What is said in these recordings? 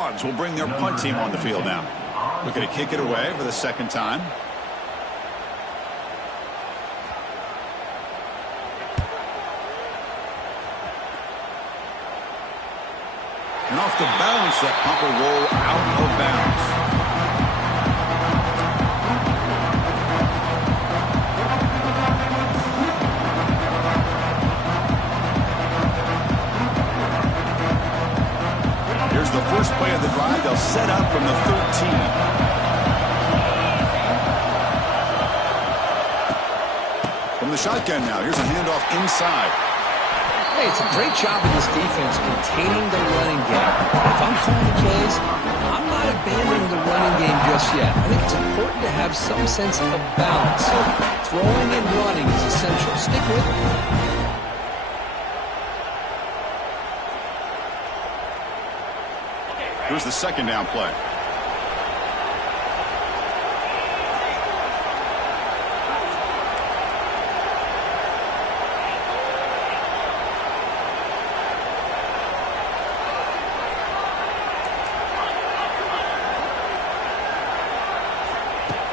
Dogs will bring their punt team on the field now. Looking to kick it away for the second time. And off the bounce, that punt will roll out of bounds. Here's the first play of the drive. They'll set up from the 13. From the shotgun now. Here's a handoff inside. Hey, it's a great job of this defense containing the running game. If I'm calling the plays, I'm not abandoning the running game just yet. I think it's important to have some sense of balance. So throwing and running is essential. Stick with it. Here's the second down play.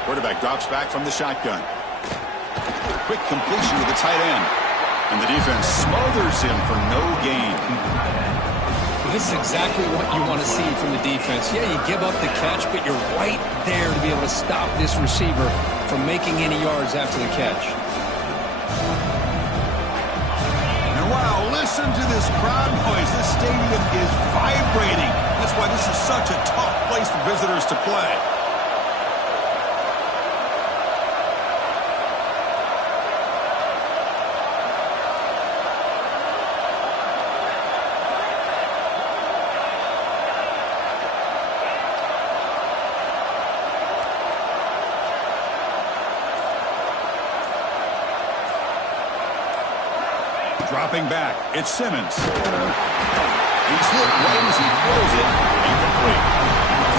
Quarterback drops back from the shotgun. Quick completion to the tight end. And the defense smothers him for no gain. This is exactly what you want to see from the defense. Yeah, you give up the catch, but you're right there to be able to stop this receiver from making any yards after the catch. And wow, listen to this crowd noise. This stadium is vibrating. That's why this is such a tough place for visitors to play. Dropping back, it's Simmons. He's hit right as he throws it. Incomplete.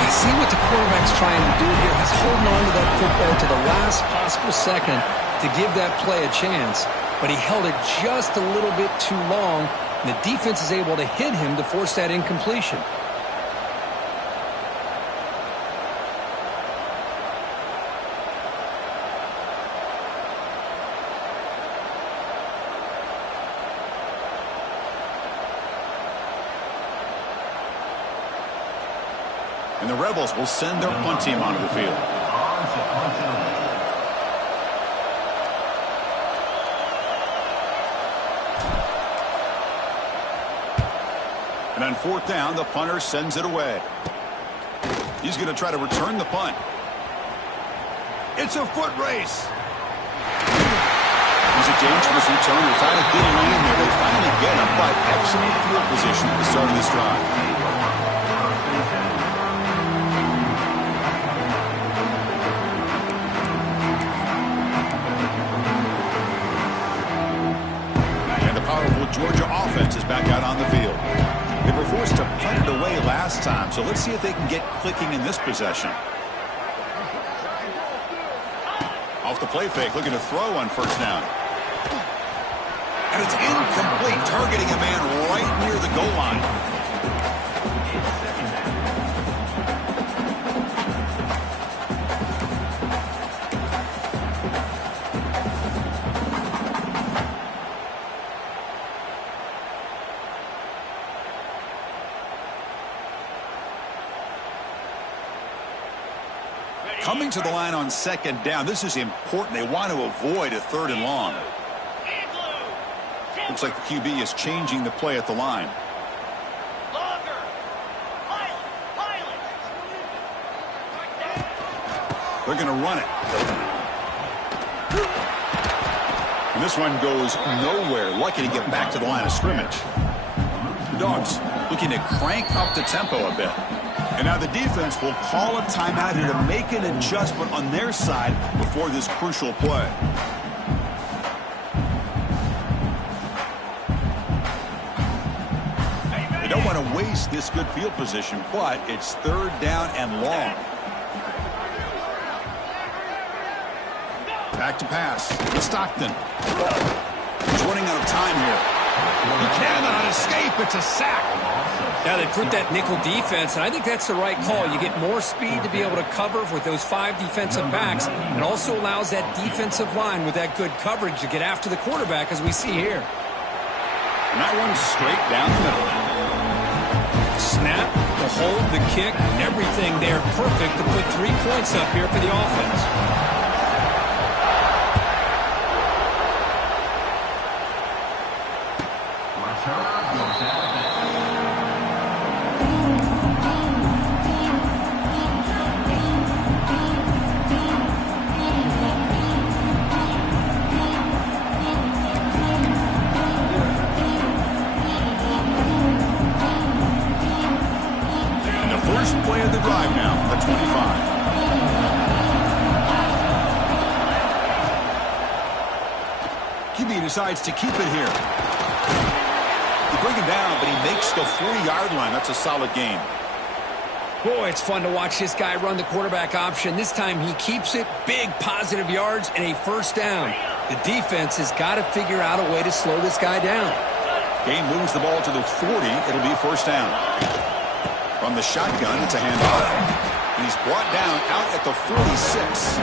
You see what the quarterback's trying to do here? He's holding on to that football to the last possible second to give that play a chance. But he held it just a little bit too long, and the defense is able to hit him to force that incompletion. And the Rebels will send their punt team onto the field. And on fourth down, the punter sends it away. He's going to try to return the punt. It's a foot race. He's a dangerous returner. Trying to get him in there. They finally get him, but excellent field position at the start of this drive. Georgia offense is back out on the field. They were forced to punt it away last time, so let's see if they can get clicking in this possession. Off the play fake, looking to throw on first down. And it's incomplete, targeting a man right near the goal line. Coming to the line on second down. This is important. They want to avoid a third and long. Looks like the QB is changing the play at the line. They're going to run it. And this one goes nowhere. Lucky to get back to the line of scrimmage. The Dogs looking to crank up the tempo a bit. And now the defense will call a timeout here to make an adjustment on their side before this crucial play. They don't want to waste this good field position, but it's third down and long. Back to pass. It's Stockton. He's running out of time here. He cannot escape. It's a sack. Now they put that nickel defense, and I think that's the right call. You get more speed to be able to cover with those 5 defensive backs, and also allows that defensive line with that good coverage to get after the quarterback, as we see here. And that one's straight down the middle. Snap, the hold, the kick, and everything there perfect to put 3 points up here for the offense. Play of the drive now, the 25. QB decides to keep it here. They bring him down, but he makes the 40-yard line. That's a solid game. Boy, it's fun to watch this guy run the quarterback option. This time he keeps it, big positive yards, and a first down. The defense has got to figure out a way to slow this guy down. Game moves the ball to the 40. It'll be first down. From the shotgun, it's a handoff. And he's brought down out at the 46.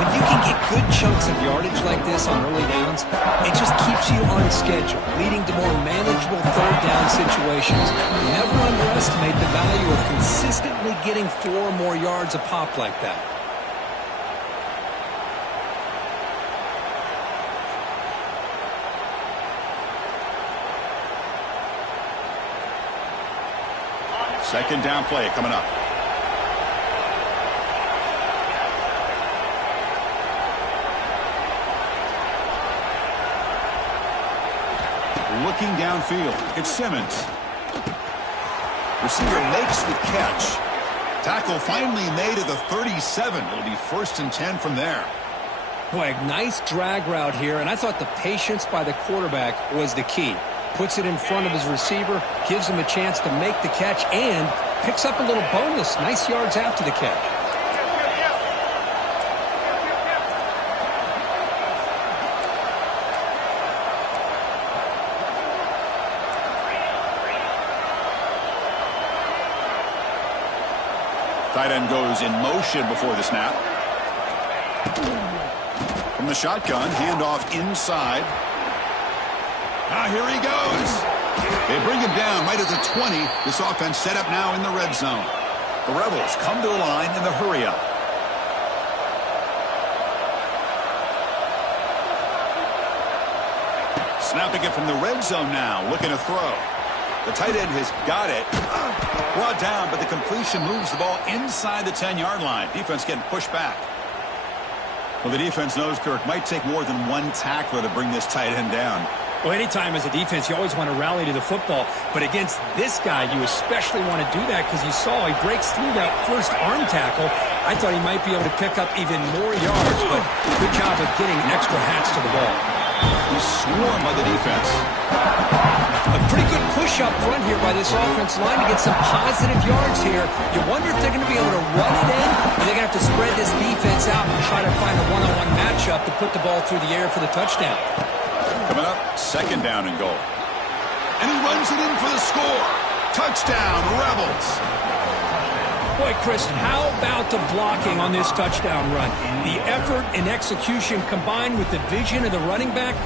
When you can get good chunks of yardage like this on early downs, it just keeps you on schedule, leading to more manageable third down situations. Never underestimate the value of consistently getting 4 or more yards a pop like that. Second down play coming up. Looking downfield, it's Simmons. Receiver makes the catch. Tackle finally made at the 37. It'll be first and 10 from there. Boy, nice drag route here, and I thought the patience by the quarterback was the key. Puts it in front of his receiver, gives him a chance to make the catch, and picks up a little bonus. Nice yards after the catch. Tight end goes in motion before the snap. From the shotgun, handoff inside. Ah, here he goes. They bring him down right at the 20. This offense set up now in the red zone. The Rebels come to the line in the hurry-up. Snapping it from the red zone now, looking to throw. The tight end has got it. Brought down, but the completion moves the ball inside the 10-yard line. Defense getting pushed back. Well, the defense knows, Kirk, might take more than one tackler to bring this tight end down. Well, anytime as a defense, you always want to rally to the football. But against this guy, you especially want to do that because you saw he breaks through that first arm tackle. I thought he might be able to pick up even more yards, but good job of getting extra hats to the ball. He's swarmed by the defense. A pretty good push up front here by this offense line to get some positive yards here. You wonder if they're going to be able to run it in, or they're going to have to spread this defense out and try to find a one-on-one matchup to put the ball through the air for the touchdown. Coming up, second down and goal. And he runs it in for the score. Touchdown, Rebels. Boy, Chris, how about the blocking on this touchdown run? The effort and execution combined with the vision of the running back,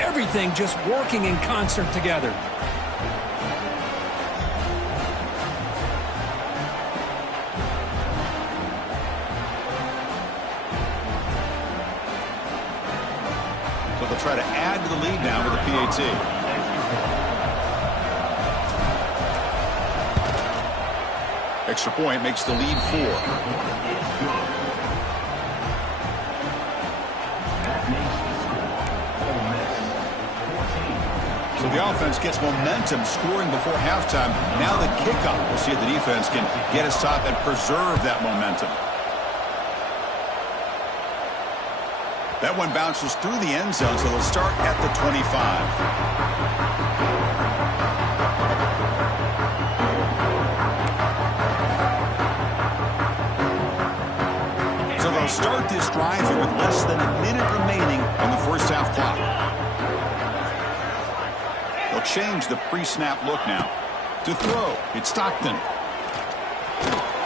everything just working in concert together. So they'll try to add to the lead now with a PAT. Extra point makes the lead 4. So the offense gets momentum scoring before halftime. Now the kickoff. We'll see if the defense can get a stop and preserve that momentum. That one bounces through the end zone, so they'll start at the 25. So they'll start this drive here with less than a minute remaining on the first half clock. change the pre-snap look now. To throw, it's Stockton.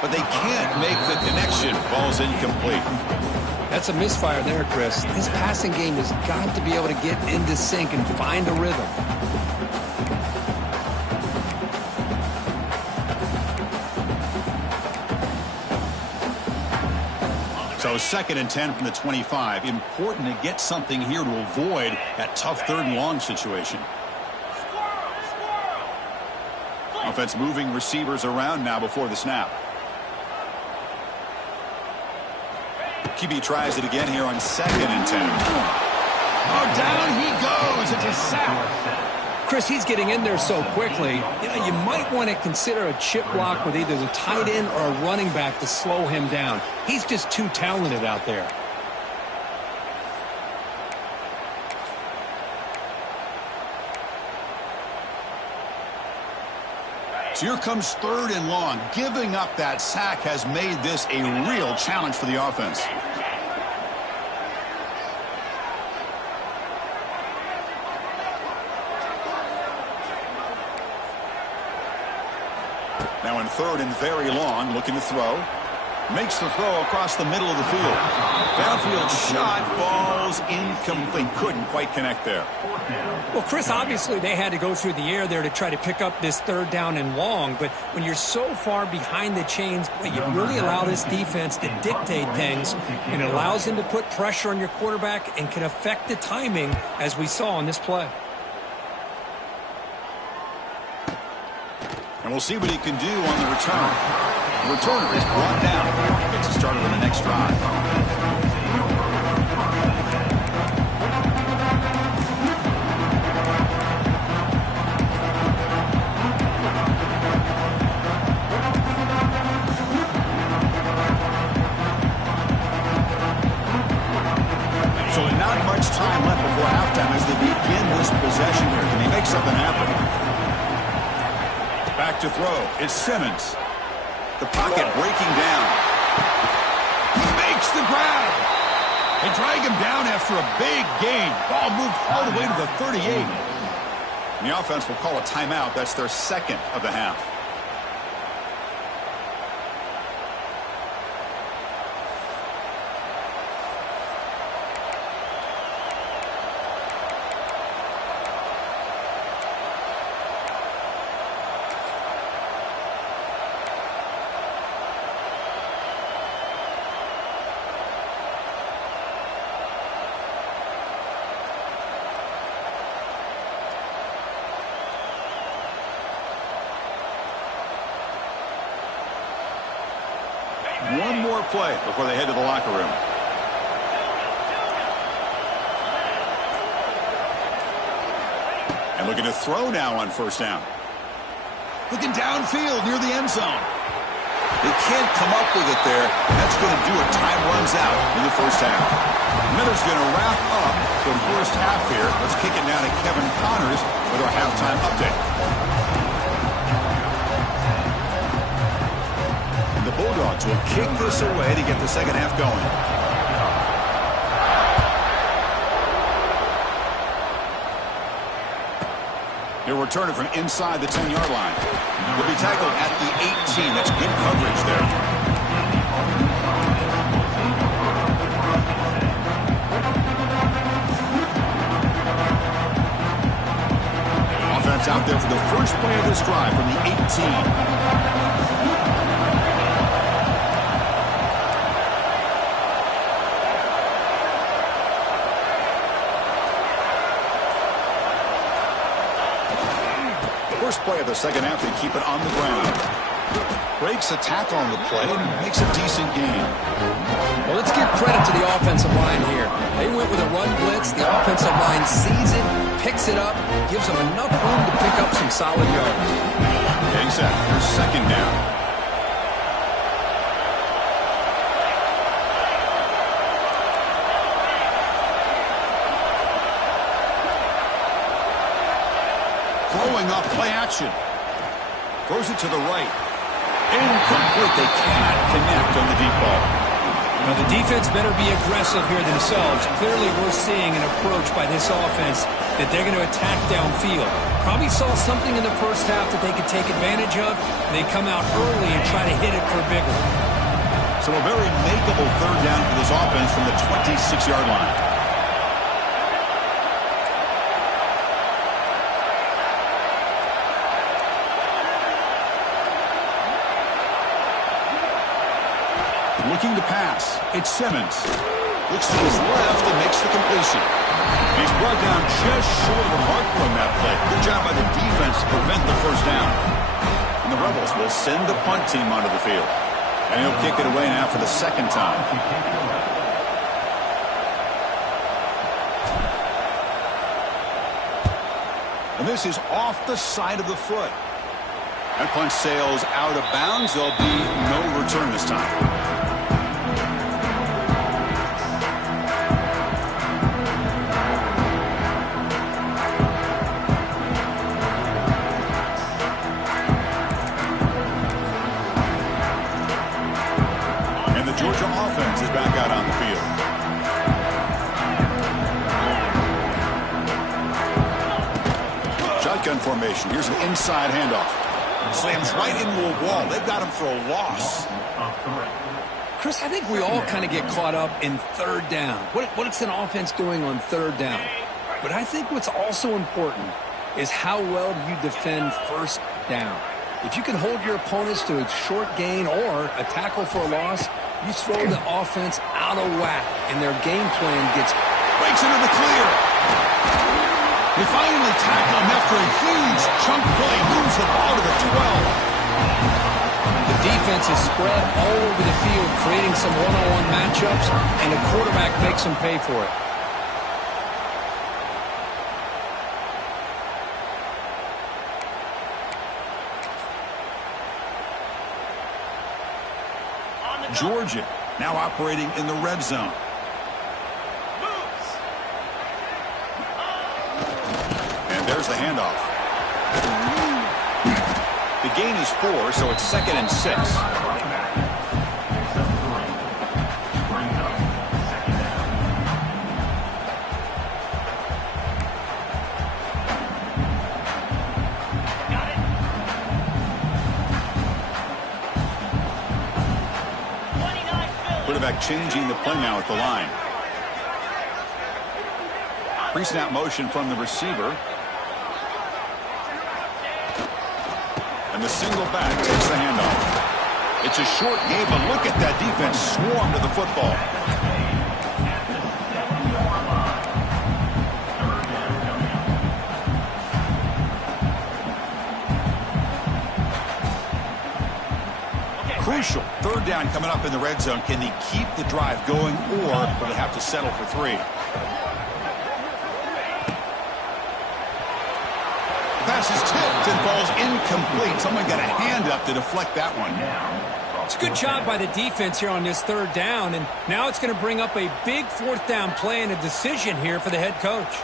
But they can't make the connection. Ball's incomplete. That's a misfire there, Chris. This passing game has got to be able to get into sync and find a rhythm. So 2nd and 10 from the 25. Important to get something here to avoid that tough 3rd and long situation. Offense moving receivers around now before the snap. QB tries it again here on 2nd and 10. Oh, down he goes. It's a sack. Chris, he's getting in there so quickly. You might want to consider a chip block with either the tight end or a running back to slow him down. He's just too talented out there. So here comes 3rd and long. Giving up that sack has made this a real challenge for the offense. Now in 3rd and very long, looking to throw. Makes the throw across the middle of the field. Downfield shot falls incomplete. Couldn't quite connect there. Well, Chris, obviously they had to go through the air there to try to pick up this 3rd down and long. But when you're so far behind the chains, you really allow this defense to dictate things. And it allows them to put pressure on your quarterback and can affect the timing, as we saw on this play. And we'll see what he can do on the return. The returner is brought down. Gets a started on the next drive. So not much time left before halftime as they begin this possession here. Can he make something happen? Back to throw. It's Simmons. The pocket breaking down. He makes the grab. They drag him down after a big gain. Ball moved all the way to the 38. And the offense will call a timeout. That's their 2nd of the half. One more play before they head to the locker room. And looking to throw now on 1st down. Looking downfield near the end zone. They can't come up with it there. That's going to do it. Time runs out in the 1st half. Miller's going to wrap up the 1st half here. Let's kick it now to Kevin Connors with our halftime update. The Bulldogs will kick this away to get the 2nd half going. He'll return it from inside the 10-yard line. He'll be tackled at the 18. That's good coverage there. Offense out there for the first play of this drive from the 18. First play of the 2nd half, they keep it on the ground. Breaks a tackle on the play and makes a decent gain. Well, let's give credit to the offensive line here. They went with a run blitz. The offensive line sees it, picks it up, gives them enough room to pick up some solid yards. Getting set. Here's 2nd down. Throwing off play action. Throws it to the right. Incomplete. They cannot connect on the deep ball. Well, the defense better be aggressive here themselves. Clearly, we're seeing an approach by this offense that they're going to attack downfield. Probably saw something in the first half that they could take advantage of. They come out early and try to hit it for bigger. So a very makeable third down for this offense from the 26-yard line. Looking to pass. It's Simmons. Looks to his left and makes the completion. He's brought down just short of the mark on that play. Good job by the defense to prevent the first down. And the Rebels will send the punt team onto the field. And he'll kick it away now for the second time. And this is off the side of the foot. That punt sails out of bounds. There'll be no return this time. Georgia offense is back out on the field. Shotgun formation. Here's an inside handoff. Slams right into a wall. They've got him for a loss. Chris, I think we all kind of get caught up in third down. What's an offense doing on third down? But I think what's also important is how well you defend first down. If you can hold your opponents to a short gain or a tackle for a loss, you throw the offense out of whack, and their game plan gets breaks into the clear. They finally tackle him after a huge chunk play. Moves the ball to the 12. The defense is spread all over the field, creating some one-on-one matchups, and the quarterback makes them pay for it. Georgia now operating in the red zone. And there's the handoff. The gain is 4, so it's 2nd and 6. Quarterback changing the play now at the line. Pre-snap motion from the receiver. And the single back takes the handoff. It's a short game, but look at that defense swarm to the football. Crucial. Third down coming up in the red zone. Can they keep the drive going, or will they have to settle for 3? Pass is tipped and falls incomplete. Someone got a hand up to deflect that one. It's a good job by the defense here on this third down, and now it's going to bring up a big fourth down play and a decision here for the head coach.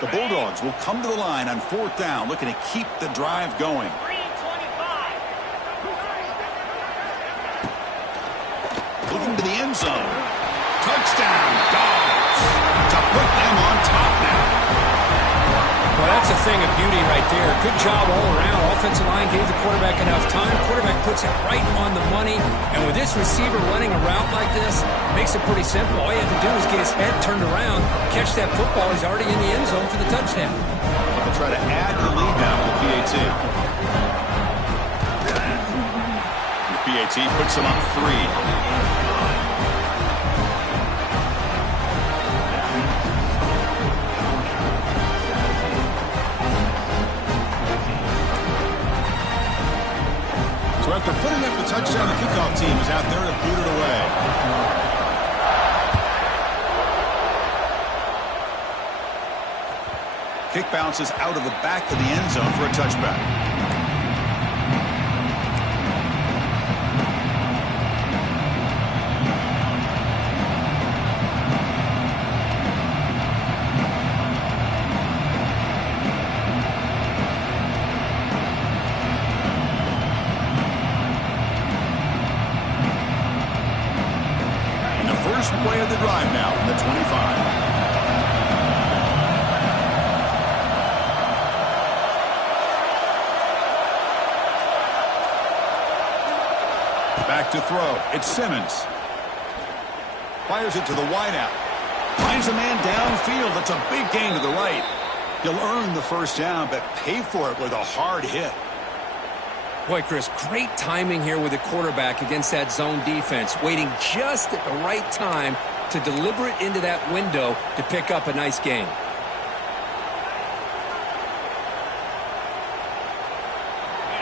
The Bulldogs will come to the line on 4th down, looking to keep the drive going. Looking to the end zone. Touchdown, Dogs, to put them on top now. Well, that's a thing of beauty right there. Good job all around. Offensive line gave the quarterback enough time. Quarterback puts it right on the money. And with this receiver running a route like this, makes it pretty simple. All you have to do is get his head turned around, catch that football. He's already in the end zone for the touchdown. They'll try to add to the lead now with the PAT. The PAT puts them up 3. So after putting up the touchdown, the kickoff team is out there to boot it away. Kick bounces out of the back of the end zone for a touchback. Back to throw. It's Simmons. Fires it to the wideout. Finds a man downfield. That's a big gain to the right. He'll earn the first down, but pay for it with a hard hit. Boy, Chris, great timing here with the quarterback against that zone defense, waiting just at the right time to deliver it into that window to pick up a nice gain.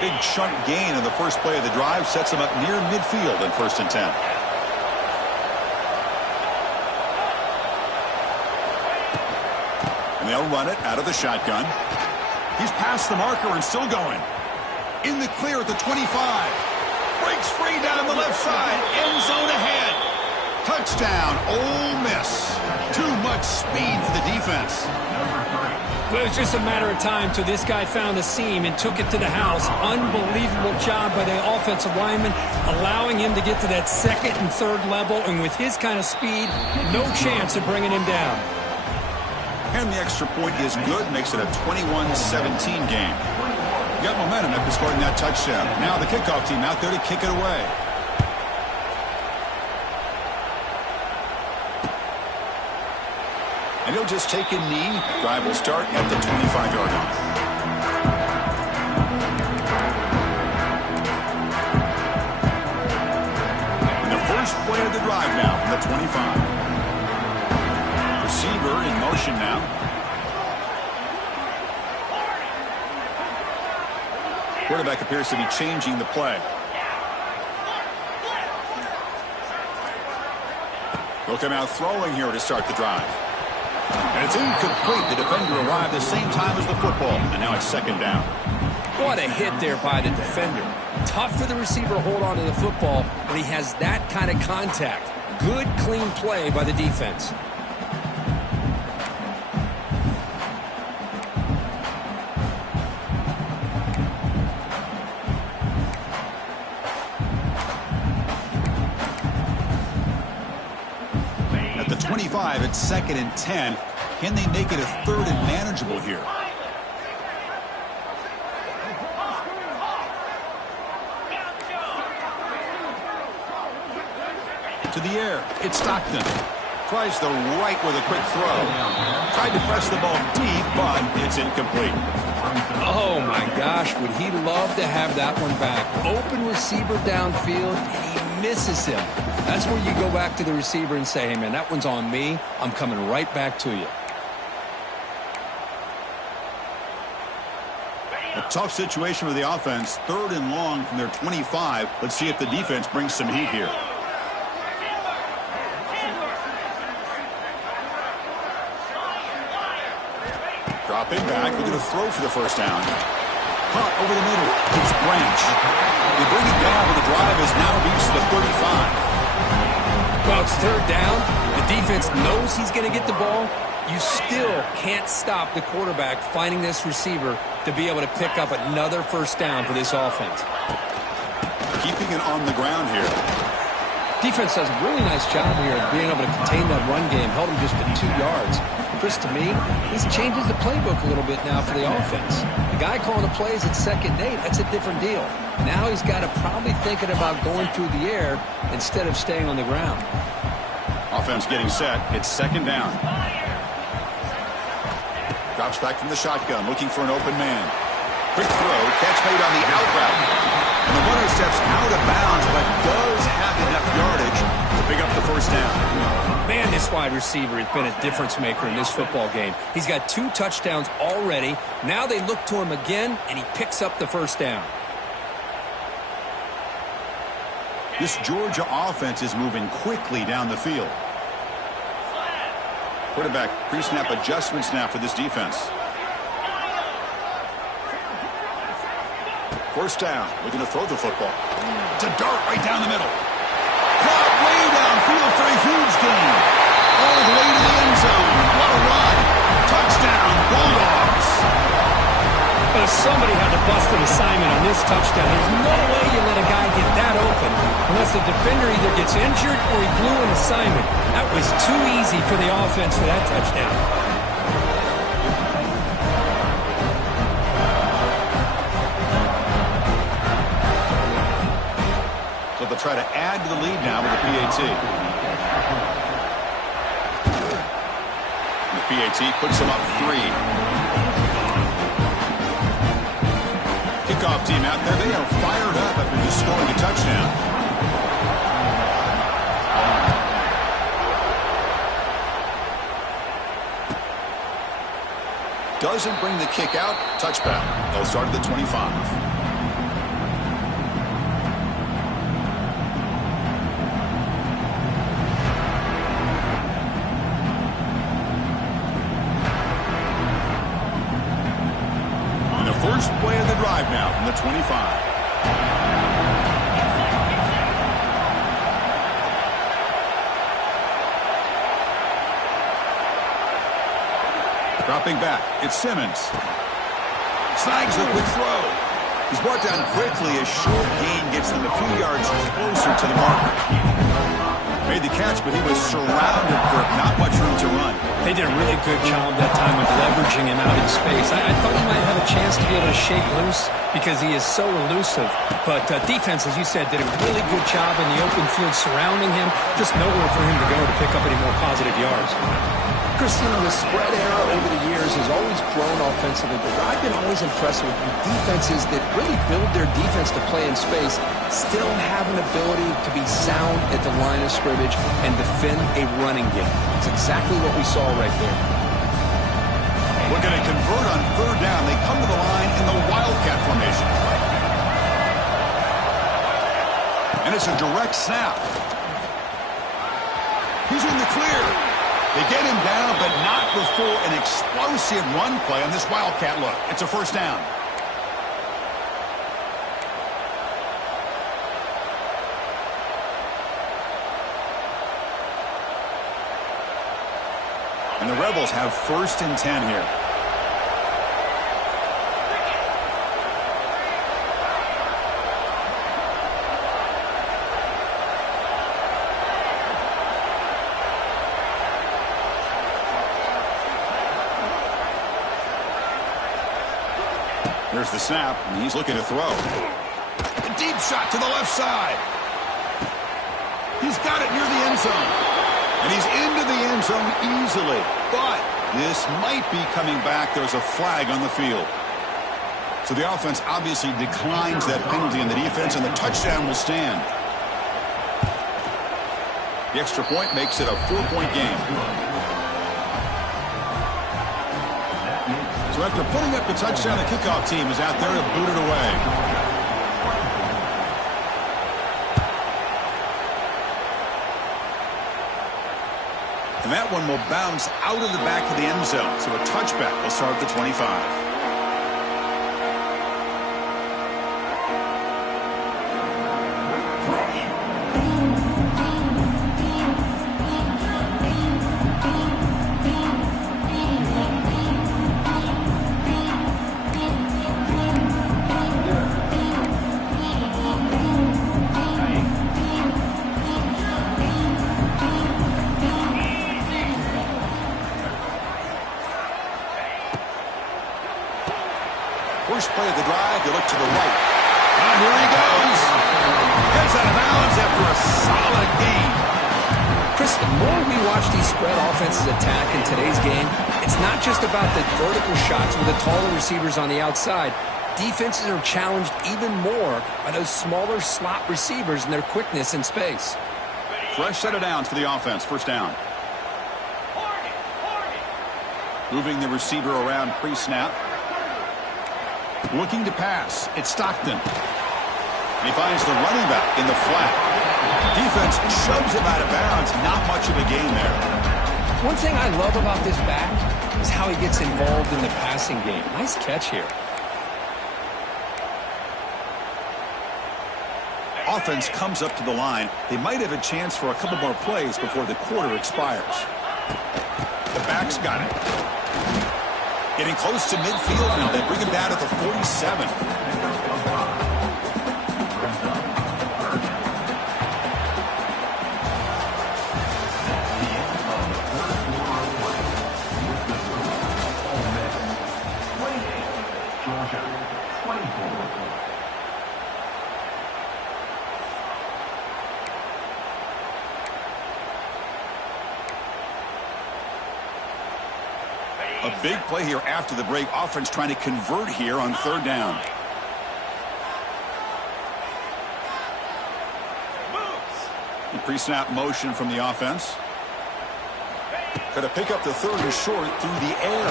Big chunk gain on the first play of the drive sets him up near midfield in 1st and 10. And they'll run it out of the shotgun. He's past the marker and still going. In the clear at the 25. Breaks free down the left side. End zone ahead. Touchdown, Ole Miss. Too much speed for the defense. Well, it was just a matter of time till this guy found the seam and took it to the house. Unbelievable job by the offensive lineman, allowing him to get to that 2nd and 3rd level. And with his kind of speed, no chance of bringing him down. And the extra point is good. Makes it a 21-17 game. You got momentum after scoring that touchdown. Now the kickoff team out there to kick it away. And he'll just take a knee. Drive will start at the 25-yard line. And the first play of the drive now from the 25. Receiver in motion now. Quarterback appears to be changing the play. He'll come out throwing here to start the drive. And it's incomplete. The defender arrived the same time as the football. And now it's 2nd down. What a hit there by the defender. Tough for the receiver to hold on to the football when he has that kind of contact. Good, clean play by the defense. At the 25, it's 2nd and 10. Can they make it a 3rd and manageable here? To the air. It's Stockton. Tries the right with a quick throw. Tried to press the ball deep, but it's incomplete. Oh, my gosh. Would he love to have that one back? Open receiver downfield, and he misses him. That's where you go back to the receiver and say, hey, man, that one's on me. I'm coming right back to you. A tough situation for the offense. 3rd and long from their 25. Let's see if the defense brings some heat here. Dropping back, looking to throw for the first down. Caught over the middle. It's Branch. They bring it down, but the drive has now reached the 35. Well, it's 3rd down. The defense knows he's going to get the ball. You still can't stop the quarterback finding this receiver to be able to pick up another first down for this offense. Keeping it on the ground here. Defense does a really nice job here of being able to contain that run game. Held him just to 2 yards. Chris, to me, this changes the playbook a little bit now for the offense. The guy calling the plays at 2nd and 8, that's a different deal. Now he's got to probably thinking about going through the air instead of staying on the ground. Offense getting set. It's 2nd down. Drops back from the shotgun, looking for an open man. Quick throw, catch made on the out route. And the runner steps out of bounds, but does have enough yardage to pick up the first down. Man, this wide receiver has been a difference maker in this football game. He's got 2 touchdowns already. Now they look to him again, and he picks up the first down. This Georgia offense is moving quickly down the field. Quarterback pre-snap adjustments now for this defense. First down, looking to throw the football. It's a dart right down the middle. Caught way downfield for a huge gain. All the way to the end zone. What a run. Touchdown, Bulldogs. Well, somebody had to bust an assignment on this touchdown. There's no way you let a guy get that open unless the defender either gets injured or he blew an assignment. That was too easy for the offense for that touchdown. So the try to add to the lead now with the PAT. The PAT puts them up 3. Kickoff team out there. They are fired up after just scoring a touchdown. Doesn't bring the kick out. Touchback. They'll start at the 25. And the first play of the drive now from the 25. Dropping back, it's Simmons. Snags the quick throw. He's brought down quickly as short gain gets them a few yards closer to the marker. Made the catch, but he was surrounded for not much room to run. They did a really good job that time of leveraging him out in space. I thought he might have a chance to be able to shake loose because he is so elusive. But defense, as you said, did a really good job in the open field surrounding him. Just nowhere for him to go to pick up any more positive yards. Christian, the spread era over the years has always grown offensively, but what I've been always impressed with defenses that really build their defense to play in space still have an ability to be sound at the line of scrimmage and defend a running game. It's exactly what we saw right there. Looking to convert on third down. They come to the line in the Wildcat formation. And it's a direct snap. He's in the clear. They get him down, but not before an explosive run play on this Wildcat look. It's a first down. And the Rebels have 1st and 10 here. There's the snap, and he's looking to throw. A deep shot to the left side. He's got it near the end zone. And he's into the end zone easily. But this might be coming back. There's a flag on the field. So the offense obviously declines that penalty in the defense, and the touchdown will stand. The extra point makes it a 4-point game. So after putting up the touchdown, the kickoff team is out there to boot it away. And that one will bounce out of the back of the end zone. So a touchback will start at the 25. First play of the drive, you look to the right. And here he goes. Heads out of bounds after a solid gain. Chris, the more we watch these spread offenses attack in today's game, it's not just about the vertical shots with the taller receivers on the outside. Defenses are challenged even more by those smaller slot receivers and their quickness in space. Fresh set of downs for the offense. First down. Moving the receiver around pre-snap. Looking to pass. It's Stockton. And he finds the running back in the flat. Defense shoves him out of bounds. Not much of a gain there. One thing I love about this back is how he gets involved in the passing game. Nice catch here. Offense comes up to the line. They might have a chance for a couple more plays before the quarter expires. The back's got it. Getting close to midfield now. They bring him down at the 47. A big play here after the break. Offense trying to convert here on third down. The pre-snap motion from the offense. Got to pick up the third and short through the air.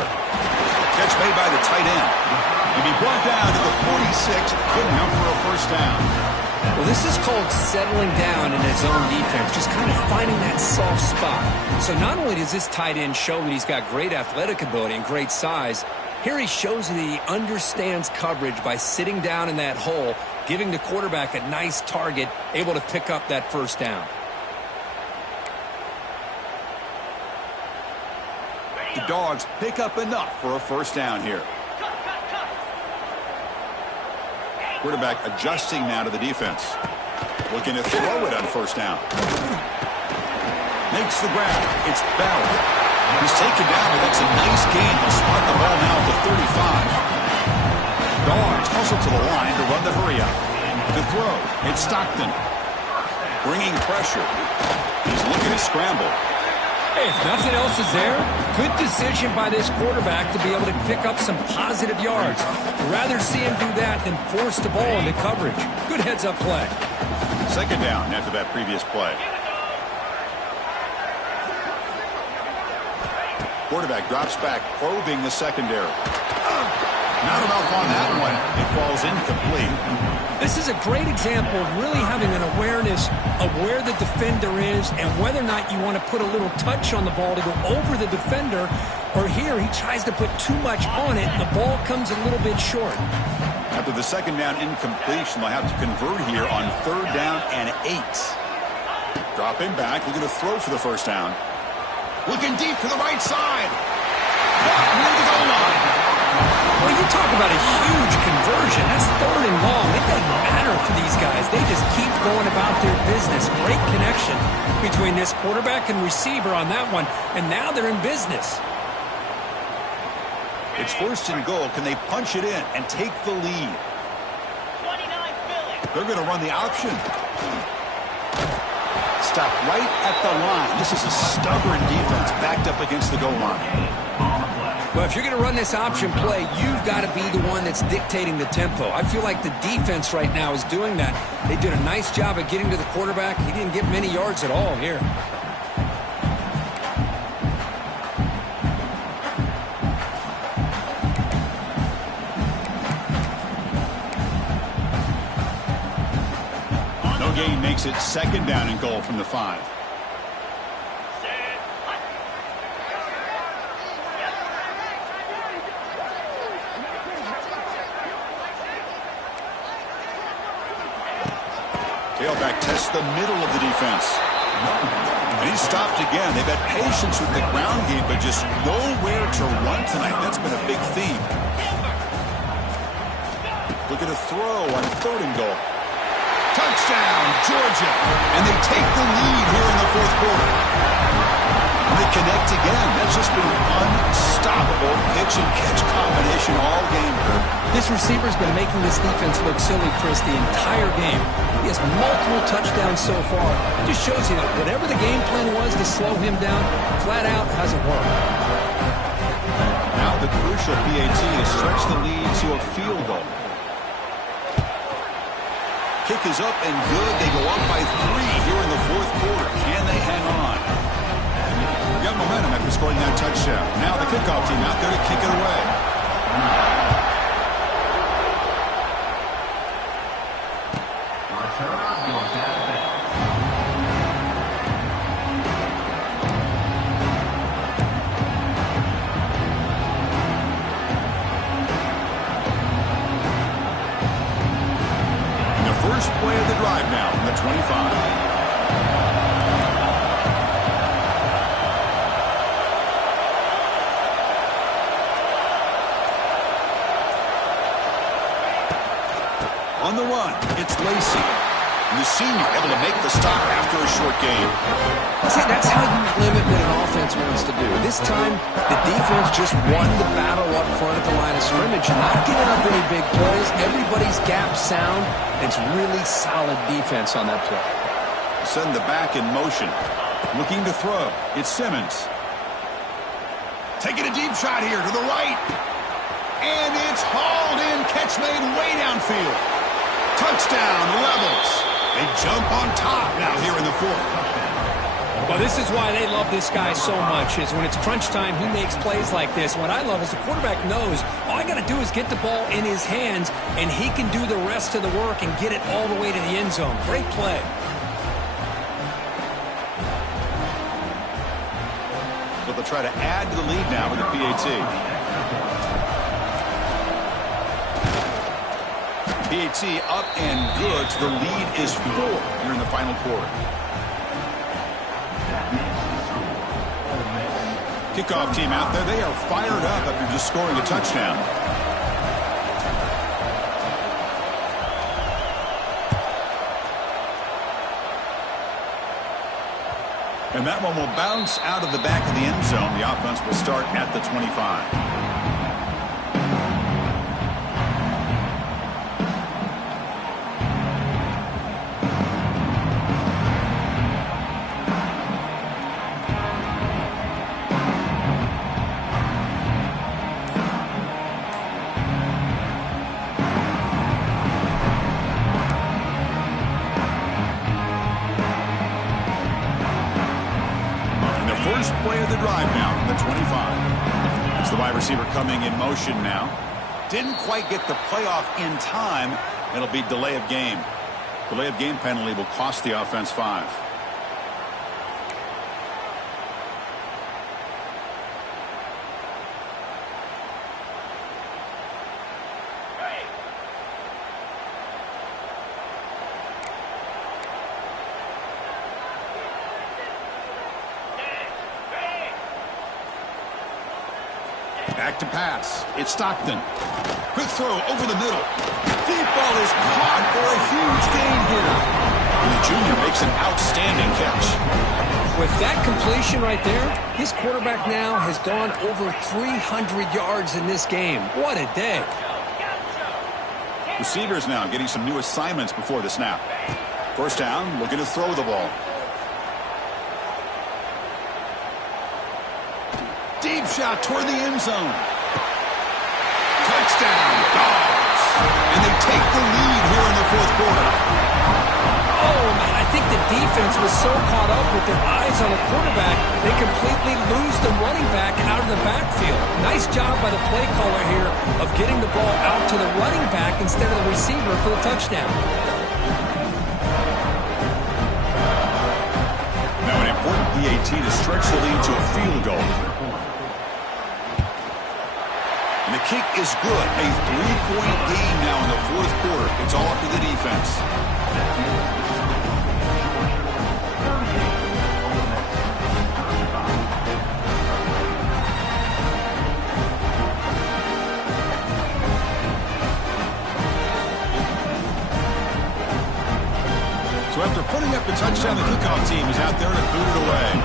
Catch made by the tight end. And he brought down to the 46. Couldn't help for a first down. Well, this is called settling down in his own defense, just kind of finding that soft spot. So not only does this tight end show that he's got great athletic ability and great size, here he shows that he understands coverage by sitting down in that hole, giving the quarterback a nice target, able to pick up that first down. The Dogs pick up enough for a first down here. Quarterback adjusting now to the defense. Looking to throw it on first down. Makes the grab. It's Bell. He's taken down, but that's a nice gain. He'll spot the ball now at the 35. Dogs hustle to the line to run the hurry up. To throw, it's Stockton. Bringing pressure. He's looking to scramble. Hey, if nothing else is there, good decision by this quarterback to be able to pick up some positive yards. Rather see him do that than force the ball into coverage. Good heads-up play. Second down after that previous play. Quarterback drops back, probing the secondary. Not enough on that one. It falls incomplete. This is a great example of really having an awareness of where the defender is and whether or not you want to put a little touch on the ball to go over the defender, or here he tries to put too much on it and the ball comes a little bit short. After the second down incompletion, they'll have to convert here on third down and 8. Dropping back, looking to throw for the first down. Looking deep to the right side. Near the goal line. Well, you talk about a huge conversion. That's third and long. It doesn't matter for these guys. They just keep going about their business. Great connection between this quarterback and receiver on that one. And now they're in business. It's first and goal. Can they punch it in and take the lead? 29 Philly. They're going to run the option. Stop right at the line. This is a stubborn defense backed up against the goal line. Well, if you're going to run this option play, you've got to be the one that's dictating the tempo. I feel like the defense right now is doing that. They did a nice job of getting to the quarterback. He didn't get many yards at all here. No gain makes it second down and goal from the 5. Tailback tests the middle of the defense. And he's stopped again. They've had patience with the ground game, but just nowhere to run tonight. That's been a big theme. Look at a throw on third and goal. Touchdown, Georgia. And they take the lead here in the fourth quarter. And they connect again. That's just been an unstoppable pitch-and-catch combination all game. This receiver's been making this defense look silly, Chris, the entire game. He has multiple touchdowns so far. It just shows you that whatever the game plan was to slow him down, flat out hasn't worked. Now the crucial PAT to stretch the lead to a field goal. Kick is up and good. They go up by 3 here in the fourth quarter. Can they hang on? Got momentum after scoring that touchdown. Now the kickoff team out there to kick it away. First play of the drive now from the 25. On the run, it's Lacy. And the senior able to make the stop after a short game. See, that's how you limit what an offense wants to do. This time, the defense just won the battle up front at the line of scrimmage, not giving up any big plays. Everybody's gap sound. It's really solid defense on that play. Send the back in motion. Looking to throw. It's Simmons. Taking a deep shot here to the right. And it's hauled in. Catch made way downfield. Touchdown, Rebels. They jump on top now here in the fourth. Well, this is why they love this guy so much, is when it's crunch time, he makes plays like this. What I love is the quarterback knows all I got to do is get the ball in his hands, and he can do the rest of the work and get it all the way to the end zone. Great play. So they'll try to add to the lead now with the PAT. PAT up and good, so the lead is 4 here in the final quarter. Kickoff team out there. They are fired up after just scoring a touchdown. And that one will bounce out of the back of the end zone. The offense will start at the 25. First play of the drive now from the 25. It's the wide receiver coming in motion now. Didn't quite get the playoff in time. It'll be delay of game. Delay of game penalty will cost the offense 5. Back to pass. It's Stockton. Quick throw over the middle. Deep ball is caught for a huge gain here. And the junior makes an outstanding catch. With that completion right there, his quarterback now has gone over 300 yards in this game. What a day. Receivers now getting some new assignments before the snap. First down, looking to throw the ball. Deep shot toward the end zone. Touchdown, Dogs. And they take the lead here in the fourth quarter. Oh, man, I think the defense was so caught up with their eyes on the quarterback, they completely lose the running back out of the backfield. Nice job by the play caller here of getting the ball out to the running back instead of the receiver for the touchdown. Now an important PAT to stretch the lead to a field goal. And the kick is good. A 3-point game now in the fourth quarter. It's all up to the defense. So after putting up the touchdown, the kickoff team is out there to boot it away.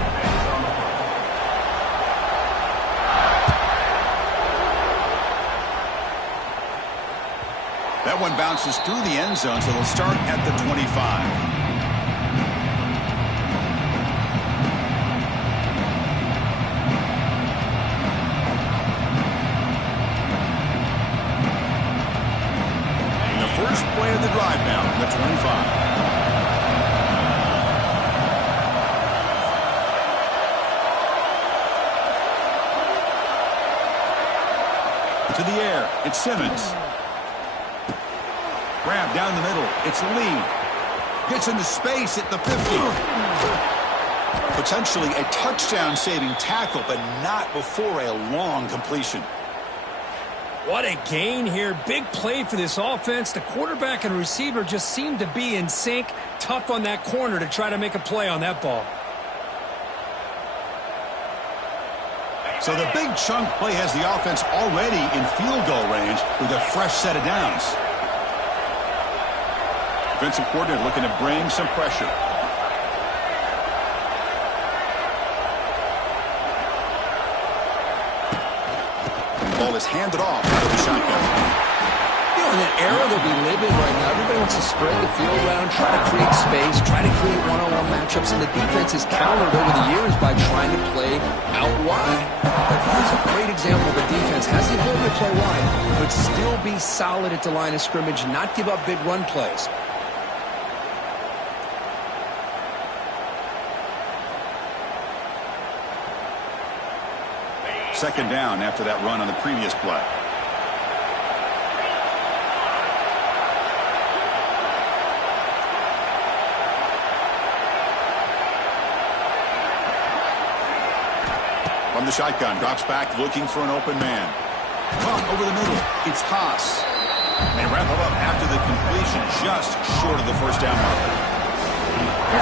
That one bounces through the end zone, so they'll start at the 25. And the first play of the drive now from the 25. To the air, it's Simmons. Grab down the middle. It's Lee. Gets into space at the 50. Potentially a touchdown-saving tackle, but not before a long completion. What a gain here. Big play for this offense. The quarterback and receiver just seem to be in sync. Tough on that corner to try to make a play on that ball. So the big chunk play has the offense already in field goal range with a fresh set of downs. Defensive coordinator looking to bring some pressure. The ball is handed off out of the shotgun. You know, in that era that we live been right now. Everybody wants to spread the field around, try to create space, try to create one-on-one matchups, and the defense has countered over the years by trying to play out wide. But here's a great example of a defense has the ability to play wide, but still be solid at the line of scrimmage, not give up big run plays. Second down after that run on the previous play. From the shotgun, drops back looking for an open man. Caught over the middle. It's Haas. They wrap him up after the completion, just short of the first down marker.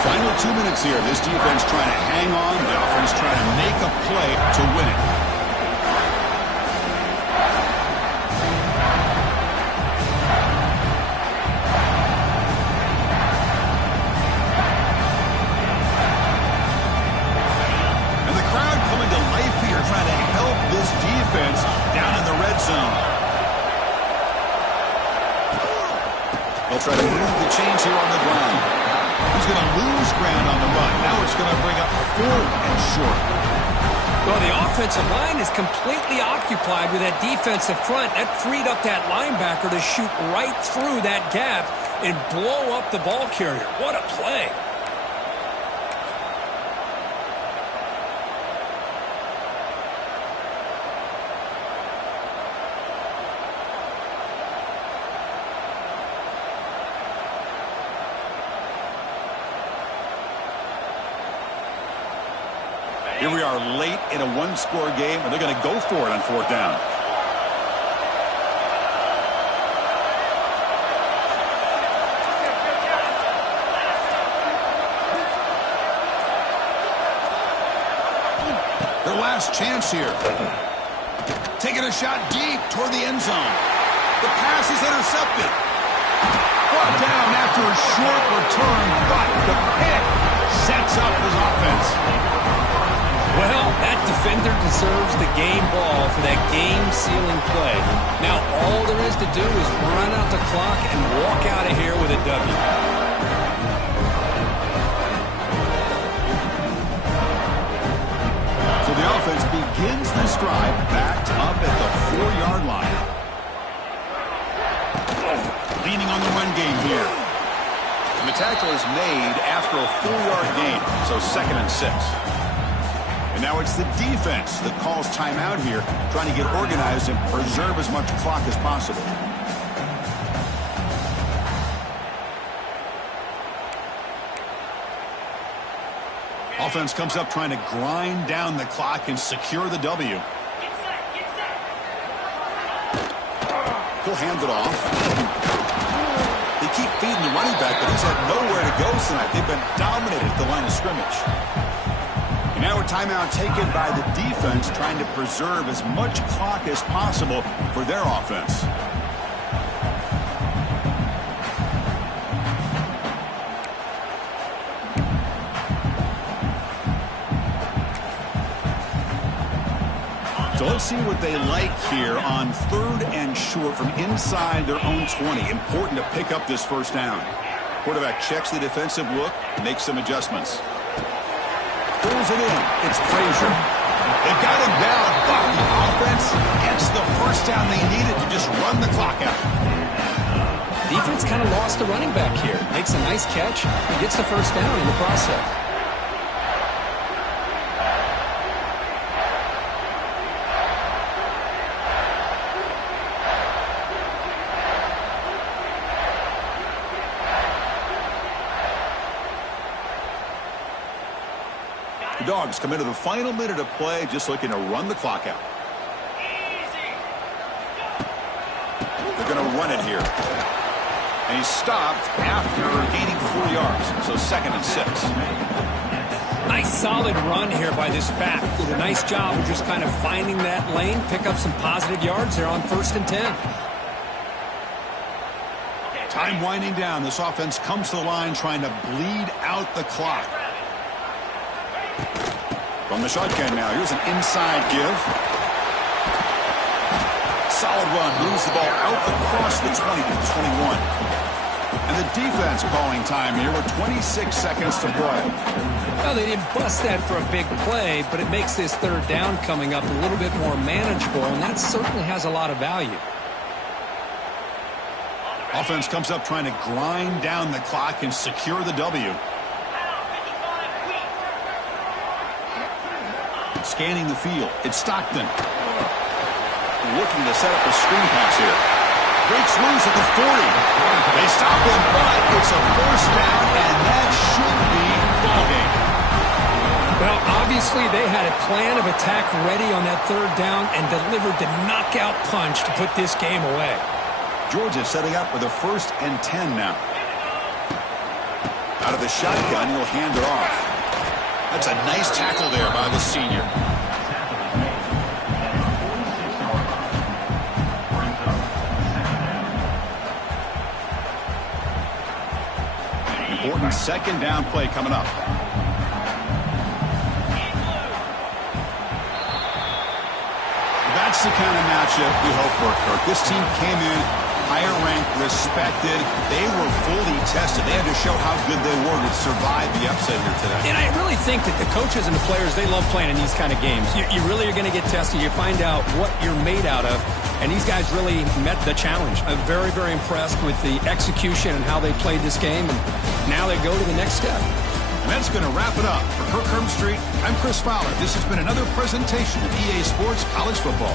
Final 2 minutes here. This defense trying to hang on. The offense trying to make a play to win it. And the crowd coming to life here, trying to help this defense down in the red zone. They'll try to move the chains here on the ground. He's going to lose ground on the run. Now it's going to bring up 4th and short. Well, the offensive line is completely occupied with that defensive front. That freed up that linebacker to shoot right through that gap and blow up the ball carrier. What a play. Here we are late in a one-score game, and they're going to go for it on 4th down. Their last chance here. Taking a shot deep toward the end zone. The pass is intercepted. Brought down after a short return, but the pick sets up his offense. Well, that defender deserves the game ball for that game-sealing play. Now, all there is to do is run out the clock and walk out of here with a W. So the offense begins this drive backed up at the 4-yard line. Leaning on the run game here. And the tackle is made after a 4-yard gain, so 2nd and 6. And now it's the defense that calls timeout here, trying to get organized and preserve as much clock as possible. Offense comes up trying to grind down the clock and secure the W. He'll hand it off. They keep feeding the running back, but he's had nowhere to go tonight. They've been dominated at the line of scrimmage. And now a timeout taken by the defense, trying to preserve as much clock as possible for their offense. So let's see what they like here on 3rd and short from inside their own 20. Important to pick up this first down. Quarterback checks the defensive look, makes some adjustments. Throws it in. It's Frazier. They've got him down, but the offense gets the first down they needed to just run the clock out. Defense kind of lost the running back here. Makes a nice catch and gets the first down in the process. The Dogs come into the final minute of play, just looking to run the clock out. They're going to run it here. And he's stopped after gaining 4 yards, so 2nd and 6. Nice solid run here by this back. Did a nice job of just kind of finding that lane, pick up some positive yards there on 1st and 10. Time winding down. This offense comes to the line trying to bleed out the clock. From the shotgun now, here's an inside give. Solid run, moves the ball out across across the 20 to the 21. And the defense calling time here with 26 seconds to play. Well, they didn't bust that for a big play, but it makes this third down coming up a little bit more manageable, and that certainly has a lot of value. Offense comes up trying to grind down the clock and secure the W. Scanning the field. It's Stockton. Looking to set up a screen pass here. Breaks loose at the 40. They stop him, but it's a first down, and that should be ball game. Well, obviously they had a plan of attack ready on that third down and delivered the knockout punch to put this game away. Georgia setting up with a 1st and 10 now. Out of the shotgun, he'll hand it off. That's a nice tackle there by the senior. Important second down play coming up. That's the kind of matchup we hope for, Kirk. This team came in higher ranked, respected. They were fully tested. They had to show how good they were to survive the upset here today. And I really think that the coaches and the players, they love playing in these kind of games. You really are going to get tested. You find out what you're made out of. And these guys really met the challenge. I'm very, very impressed with the execution and how they played this game. And now they go to the next step. And that's going to wrap it up. For Kirk Herbstreit, I'm Chris Fowler. This has been another presentation of EA Sports College Football.